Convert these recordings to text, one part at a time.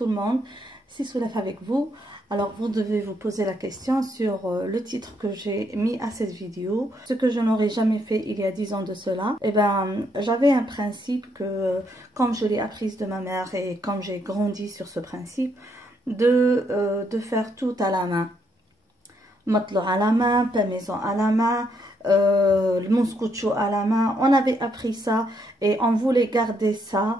tout le monde, c'est Soulef avec vous. Alors vous devez vous poser la question sur le titre que j'ai mis à cette vidéo. Ce que je n'aurais jamais fait il y a 10 ans de cela. Eh ben, j'avais un principe que, comme je l'ai apprise de ma mère et comme j'ai grandi sur ce principe, de faire tout à la main. Matelot à la main, pain maison à la main, le mouscouchou à la main. On avait appris ça et on voulait garder ça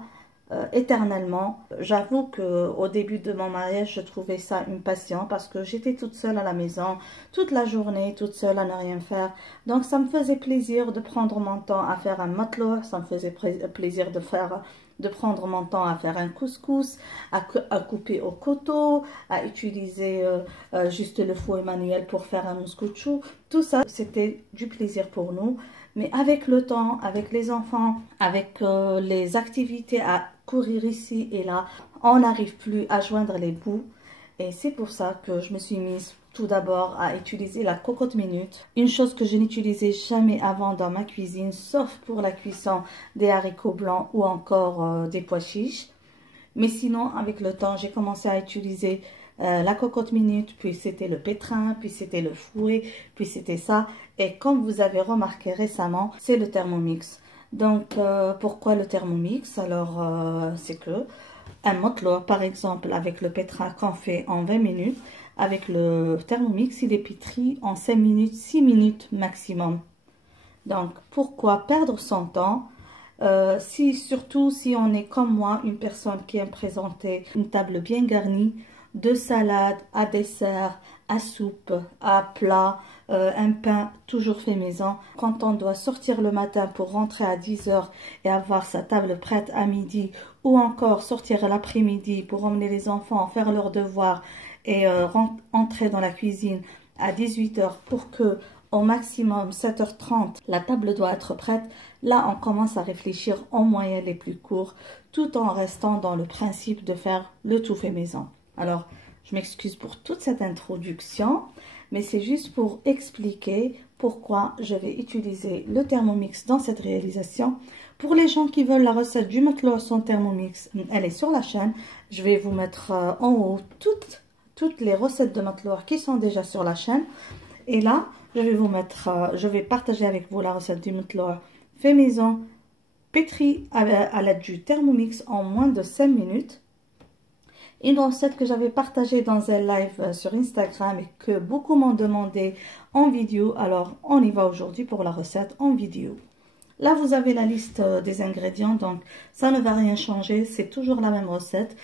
éternellement. J'avoue que au début de mon mariage, je trouvais ça une passion parce que j'étais toute seule à la maison, toute la journée, toute seule à ne rien faire. Donc ça me faisait plaisir de prendre mon temps à faire un matelot, ça me faisait plaisir de prendre mon temps à faire un couscous, à couper au couteau, à utiliser juste le fouet manuel pour faire un mouscouchou. Tout ça, c'était du plaisir pour nous. Mais avec le temps, avec les enfants, avec les activités à courir ici et là, on n'arrive plus à joindre les bouts. Et c'est pour ça que je me suis mise tout d'abord à utiliser la cocotte minute. Une chose que je n'utilisais jamais avant dans ma cuisine, sauf pour la cuisson des haricots blancs ou encore des pois chiches. Mais sinon, avec le temps, j'ai commencé à utiliser la cocotte minute, puis c'était le pétrin, puis c'était le fouet, puis c'était ça. Et comme vous avez remarqué récemment, c'est le Thermomix. Donc, pourquoi le Thermomix? Alors, c'est que un matelot, par exemple, avec le pétrin qu'on fait en 20 minutes, avec le Thermomix, il est pétri en 5 minutes, 6 minutes maximum. Donc, pourquoi perdre son temps? Surtout si on est comme moi, une personne qui aime présenter une table bien garnie, de salade à dessert, à soupe, à plat, un pain toujours fait maison. Quand on doit sortir le matin pour rentrer à 10 h et avoir sa table prête à midi, ou encore sortir l'après-midi pour emmener les enfants faire leurs devoirs et entrer dans la cuisine à 18 h pour que au maximum 7h30 la table doit être prête. Là on commence à réfléchir aux moyens les plus courts tout en restant dans le principe de faire le tout fait maison. Alors je m'excuse pour toute cette introduction, mais c'est juste pour expliquer pourquoi je vais utiliser le Thermomix dans cette réalisation. Pour les gens qui veulent la recette du matelot sans Thermomix, elle est sur la chaîne. Je vais vous mettre en haut toutes les recettes de matelot qui sont déjà sur la chaîne. Et là, je vais partager avec vous la recette du matelot fait maison, pétri à l'aide du Thermomix en moins de 5 minutes. Une recette que j'avais partagée dans un live sur Instagram et que beaucoup m'ont demandé en vidéo. Alors, on y va aujourd'hui pour la recette en vidéo. Là, vous avez la liste des ingrédients, donc ça ne va rien changer. C'est toujours la même recette.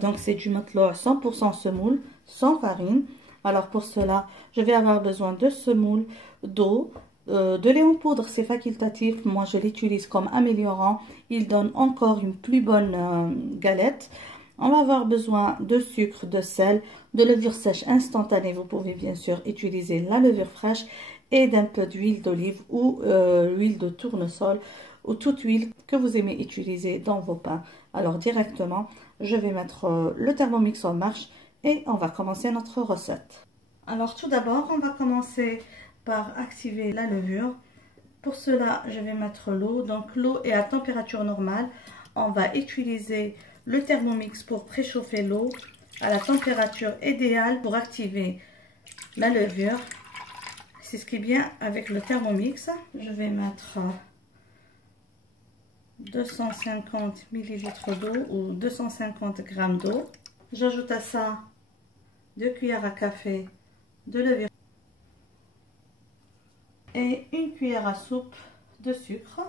Donc, c'est du matelot 100% semoule, sans farine. Alors, pour cela, je vais avoir besoin de semoule, d'eau, de lait en poudre, c'est facultatif. Moi, je l'utilise comme améliorant. Il donne encore une plus bonne galette. On va avoir besoin de sucre, de sel, de levure sèche instantanée. Vous pouvez bien sûr utiliser la levure fraîche et d'un peu d'huile d'olive ou huile de tournesol ou toute huile que vous aimez utiliser dans vos pains. Alors directement, je vais mettre le Thermomix en marche et on va commencer notre recette. Alors tout d'abord, on va commencer par activer la levure. Pour cela, je vais mettre l'eau. Donc l'eau est à température normale. On va utiliser le Thermomix pour préchauffer l'eau à la température idéale pour activer la levure. C'est ce qui est bien avec le Thermomix. Je vais mettre 250 ml d'eau ou 250 g d'eau. J'ajoute à ça 2 cuillères à café de levure et 1 cuillère à soupe de sucre.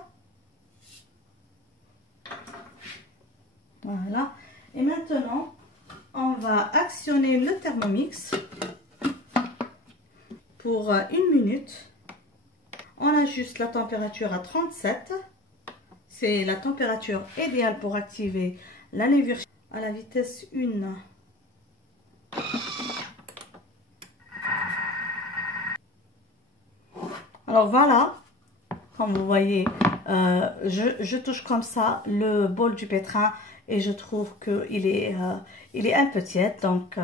Voilà. Et maintenant, on va actionner le Thermomix pour 1 minute. On ajuste la température à 37. C'est la température idéale pour activer la levure à la vitesse 1. Alors voilà, comme vous voyez, je touche comme ça le bol du pétrin et je trouve qu'il est un peu tiède. Donc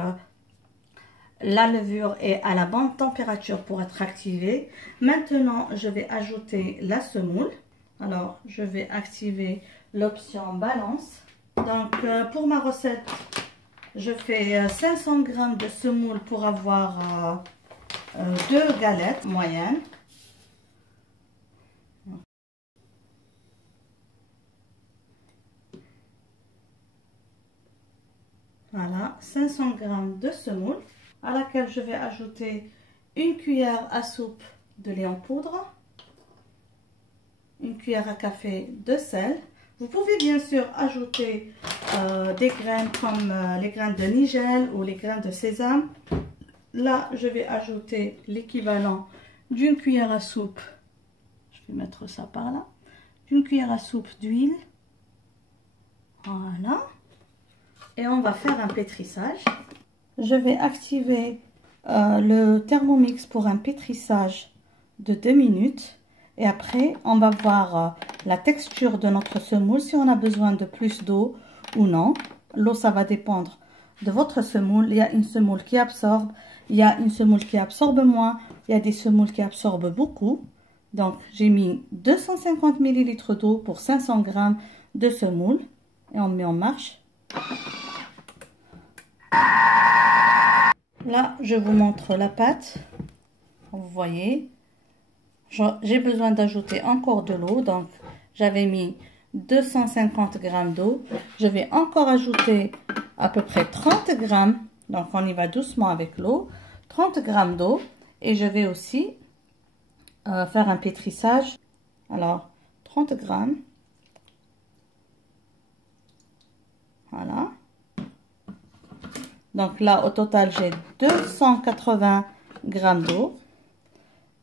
la levure est à la bonne température pour être activée. Maintenant, je vais ajouter la semoule. Alors, je vais activer l'option balance. Donc, pour ma recette, je fais 500 g de semoule pour avoir 2 galettes moyennes. Voilà, 500 g de semoule à laquelle je vais ajouter une cuillère à soupe de lait en poudre, une cuillère à café de sel. Vous pouvez bien sûr ajouter des graines comme les graines de nigel ou les graines de sésame. Là, je vais ajouter l'équivalent d'une cuillère à soupe. Je vais mettre ça par là. D'une cuillère à soupe d'huile. Voilà. Et on va faire un pétrissage. Je vais activer le Thermomix pour un pétrissage de 2 minutes. Et après, on va voir la texture de notre semoule, si on a besoin de plus d'eau ou non. L'eau, ça va dépendre de votre semoule. Il y a une semoule qui absorbe, il y a une semoule qui absorbe moins, il y a des semoules qui absorbent beaucoup. Donc, j'ai mis 250 ml d'eau pour 500 g de semoule. Et on met en marche. Là, je vous montre la pâte. Vous voyez, j'ai besoin d'ajouter encore de l'eau. Donc, j'avais mis 250 g d'eau. Je vais encore ajouter à peu près 30 g. Donc, on y va doucement avec l'eau. 30 g d'eau. Et je vais aussi faire un pétrissage. Alors, 30 g. Voilà. Donc là, au total, j'ai 280 g d'eau.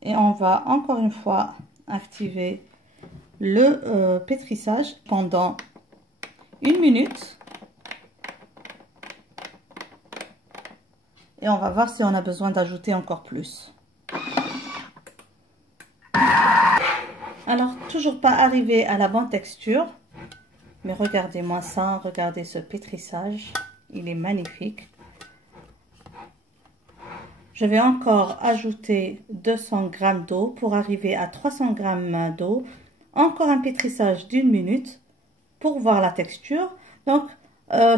Et on va encore une fois activer le pétrissage pendant 1 minute. Et on va voir si on a besoin d'ajouter encore plus. Alors, toujours pas arrivé à la bonne texture. Mais regardez-moi ça, regardez ce pétrissage. Il est magnifique. Je vais encore ajouter 200 g d'eau pour arriver à 300 g d'eau. Encore un pétrissage d'1 minute pour voir la texture. Donc,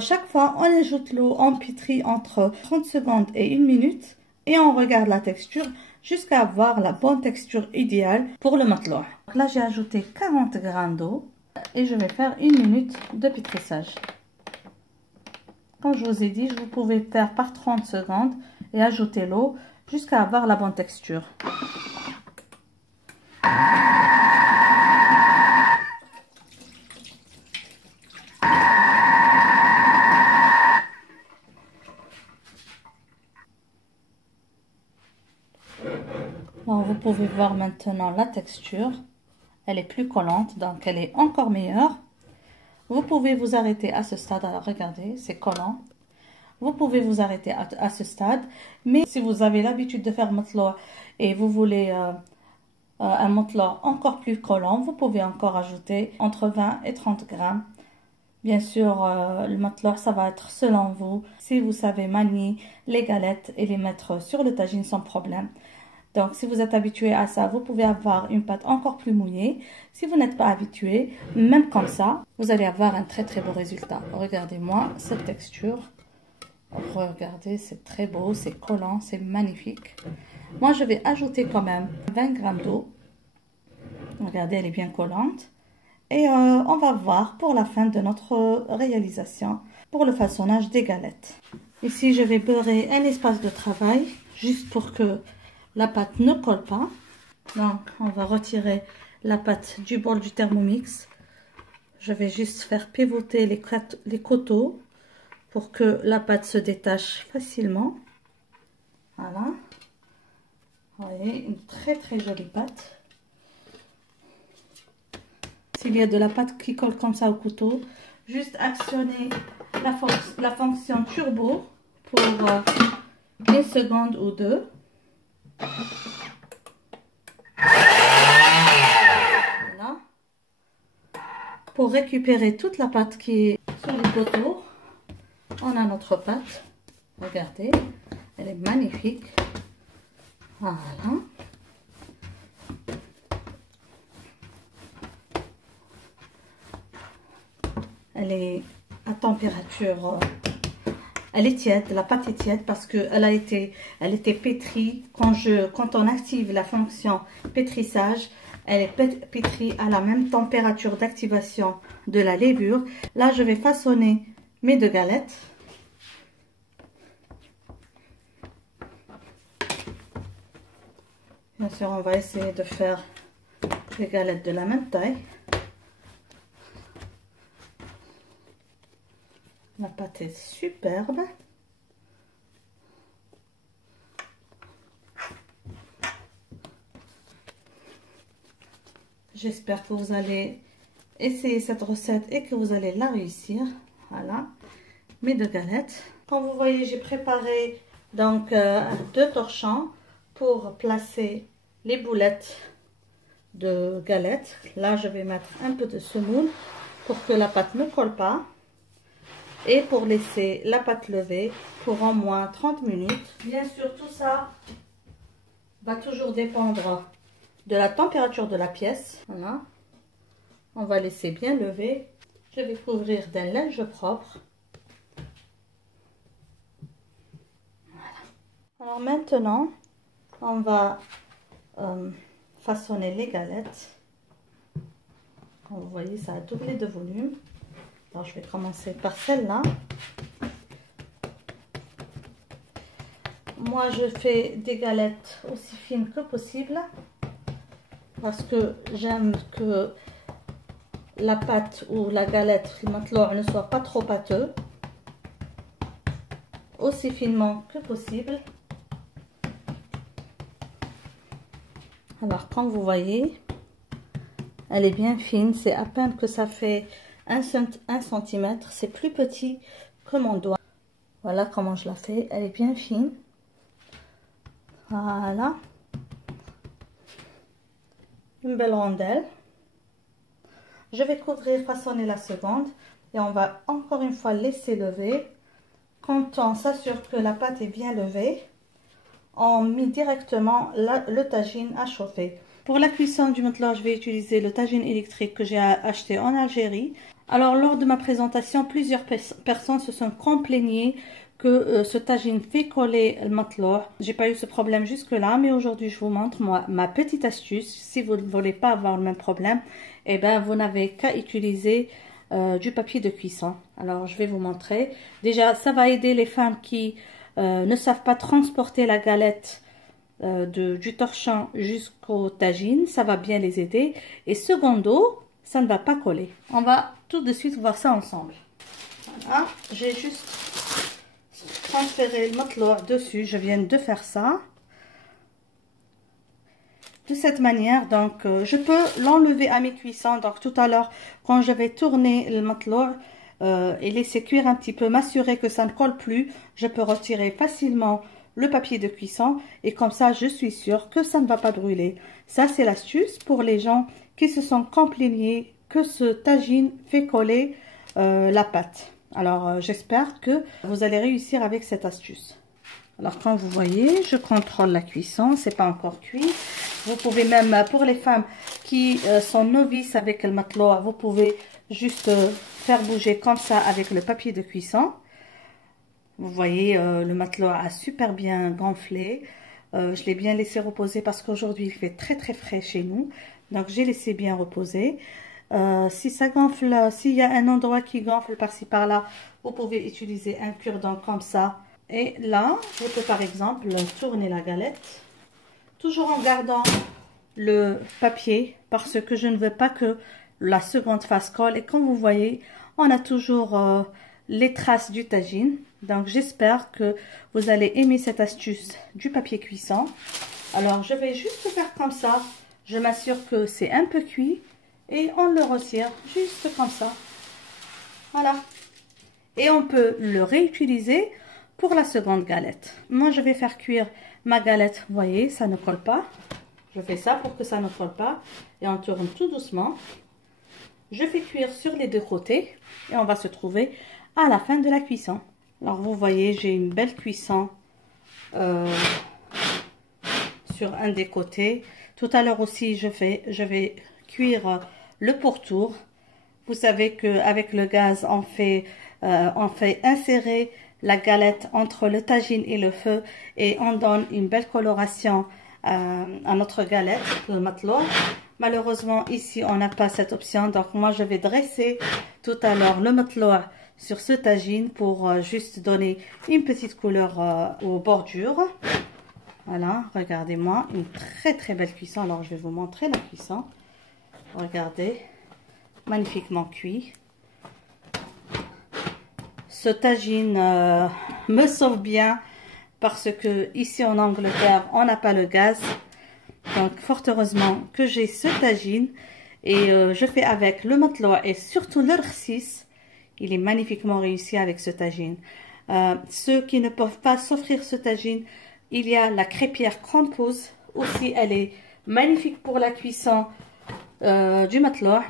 chaque fois, on ajoute l'eau, on pétrit entre 30 secondes et 1 minute. Et on regarde la texture jusqu'à avoir la bonne texture idéale pour le matelots. Là, j'ai ajouté 40 g d'eau et je vais faire 1 minute de pétrissage. Comme je vous ai dit, vous pouvez faire par 30 secondes et ajouter l'eau jusqu'à avoir la bonne texture. Alors, vous pouvez voir maintenant la texture. Elle est plus collante, donc elle est encore meilleure. Vous pouvez vous arrêter à ce stade. Alors, regardez, c'est collant. Vous pouvez vous arrêter à ce stade. Mais si vous avez l'habitude de faire matelots et vous voulez un matelots encore plus collant, vous pouvez encore ajouter entre 20 et 30 g. Bien sûr, le matelots, ça va être selon vous. Si vous savez manier les galettes et les mettre sur le tagine sans problème. Donc, si vous êtes habitué à ça, vous pouvez avoir une pâte encore plus mouillée. Si vous n'êtes pas habitué, même comme ça, vous allez avoir un très très beau résultat. Regardez-moi cette texture. Regardez, c'est très beau, c'est collant, c'est magnifique. Moi, je vais ajouter quand même 20 g d'eau. Regardez, elle est bien collante. Et on va voir pour la fin de notre réalisation, pour le façonnage des galettes. Ici, je vais beurrer un espace de travail, juste pour que la pâte ne colle pas. Donc, on va retirer la pâte du bol du Thermomix. Je vais juste faire pivoter les coteaux pour que la pâte se détache facilement. Voilà. Vous voyez, une très très jolie pâte. S'il y a de la pâte qui colle comme ça au couteau, juste actionner la fonction turbo pour 1 seconde ou 2. Voilà. Pour récupérer toute la pâte qui est sur les coteaux, on a notre pâte. Regardez, elle est magnifique. Voilà. Elle est à température Elle est tiède, la pâte est tiède parce que elle était pétrie. Quand on active la fonction pétrissage, elle est pétrie à la même température d'activation de la levure. Là, je vais façonner mes 2 galettes. Bien sûr, on va essayer de faire les galettes de la même taille. La pâte est superbe. J'espère que vous allez essayer cette recette et que vous allez la réussir. Voilà, mes 2 galettes. Comme vous voyez, j'ai préparé donc 2 torchons pour placer les boulettes de galettes. Là, je vais mettre un peu de semoule pour que la pâte ne colle pas. Et pour laisser la pâte lever pour au moins 30 minutes. Bien sûr, tout ça va toujours dépendre de la température de la pièce. Voilà. On va laisser bien lever. Je vais couvrir d'un linge propre. Voilà. Alors maintenant, on va façonner les galettes. Comme vous voyez, ça a doublé de volume. Alors, je vais commencer par celle-là. Moi, je fais des galettes aussi fines que possible parce que j'aime que la pâte ou la galette, le matelot, ne soit pas trop pâteux. Aussi finement que possible. Alors, comme vous voyez, elle est bien fine. C'est à peine que ça fait 1 cm, c'est plus petit que mon doigt. Voilà comment je la fais, elle est bien fine. Voilà, une belle rondelle. Je vais couvrir, façonner la seconde et on va encore une fois laisser lever. Quand on s'assure que la pâte est bien levée, on met directement le tagine à chauffer. Pour la cuisson du matelot, je vais utiliser le tagine électrique que j'ai acheté en Algérie. Alors, lors de ma présentation, plusieurs personnes se sont plaignées que ce tagine fait coller le matelot. J'ai pas eu ce problème jusque-là, mais aujourd'hui, je vous montre ma petite astuce. Si vous ne voulez pas avoir le même problème, eh ben, vous n'avez qu'à utiliser du papier de cuisson. Alors, je vais vous montrer. Déjà, ça va aider les femmes qui ne savent pas transporter la galette du torchon jusqu'au tagine. Ça va bien les aider. Et secondo, ça ne va pas coller. On va tout de suite voir ça ensemble. Voilà, j'ai juste transféré le matelot dessus. Je viens de faire ça. De cette manière, donc, je peux l'enlever à mes cuissons. Donc, tout à l'heure, quand je vais tourner le matelot et laisser cuire un petit peu, m'assurer que ça ne colle plus, je peux retirer facilement le papier de cuisson et comme ça, je suis sûre que ça ne va pas brûler. Ça, c'est l'astuce pour les gens qui se sont plaignés que ce tagine fait coller la pâte. Alors, j'espère que vous allez réussir avec cette astuce. Alors, comme vous voyez, je contrôle la cuisson, c'est pas encore cuit. Vous pouvez même, pour les femmes qui sont novices avec le matelot, vous pouvez juste faire bouger comme ça avec le papier de cuisson. Vous voyez, le matelot a super bien gonflé. Je l'ai bien laissé reposer parce qu'aujourd'hui, il fait très très frais chez nous. Donc, j'ai laissé bien reposer. Si ça gonfle, s'il y a un endroit qui gonfle par-ci par-là, vous pouvez utiliser un cure-dent comme ça. Et là, je peux par exemple tourner la galette, toujours en gardant le papier parce que je ne veux pas que la seconde face colle. Et comme vous voyez, on a toujours les traces du tagine. Donc, j'espère que vous allez aimer cette astuce du papier cuisson. Alors, je vais juste faire comme ça. Je m'assure que c'est un peu cuit et on le retire juste comme ça. Voilà. Et on peut le réutiliser pour la seconde galette. Moi, je vais faire cuire ma galette. Vous voyez, ça ne colle pas. Je fais ça pour que ça ne colle pas. Et on tourne tout doucement. Je fais cuire sur les deux côtés. Et on va se trouver à la fin de la cuisson. Alors, vous voyez, j'ai une belle cuisson sur un des côtés. Tout à l'heure aussi, je vais cuire le pourtour. Vous savez qu'avec le gaz, on fait insérer la galette entre le tagine et le feu et on donne une belle coloration à notre galette, le matloa. Malheureusement, ici, on n'a pas cette option. Donc, moi, je vais dresser tout à l'heure le matloa sur ce tagine pour juste donner une petite couleur aux bordures. Voilà, regardez-moi, une très belle cuisson. Alors, je vais vous montrer la cuisson. Regardez, magnifiquement cuit. Ce tagine me sauve bien parce que ici en Angleterre, on n'a pas le gaz. Donc, fort heureusement que j'ai ce tagine et je fais avec le matloa et surtout le rsis. Il est magnifiquement réussi avec ce tagine. Ceux qui ne peuvent pas s'offrir ce tagine, il y a la crêpière Compose. Aussi, elle est magnifique pour la cuisson du matloa.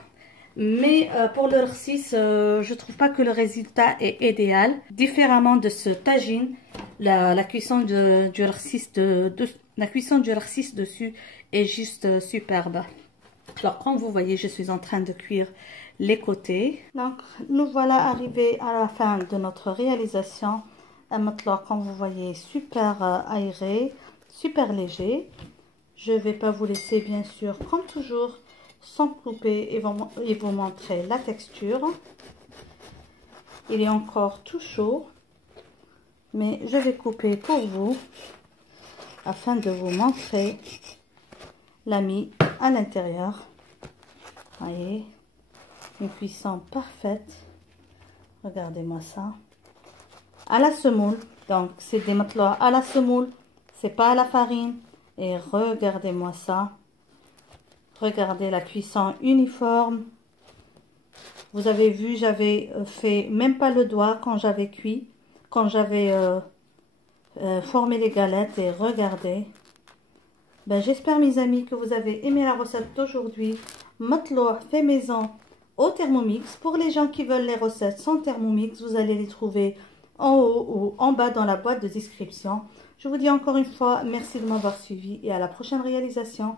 Mais pour le rsis, je trouve pas que le résultat est idéal. Différemment de ce tagine, la cuisson du rsis dessus est juste superbe. Alors comme vous voyez, je suis en train de cuire les côtés. Donc nous voilà arrivés à la fin de notre réalisation. Un matloa, comme vous voyez, super aéré, super léger. Je vais pas vous laisser bien sûr, comme toujours, sans couper et vous montrer la texture. Il est encore tout chaud, mais je vais couper pour vous afin de vous montrer la mie à l'intérieur. Voyez, une cuisson parfaite. Regardez-moi ça. À la semoule, donc c'est des matloa à la semoule, c'est pas à la farine. Et regardez-moi ça. Regardez la cuisson uniforme. Vous avez vu, j'avais fait même pas le doigt quand j'avais cuit, quand j'avais formé les galettes. Et regardez. Ben, j'espère mes amis que vous avez aimé la recette d'aujourd'hui. Matloa fait maison au Thermomix. Pour les gens qui veulent les recettes sans Thermomix, vous allez les trouver en haut ou en bas dans la boîte de description. Je vous dis encore une fois merci de m'avoir suivi et à la prochaine réalisation.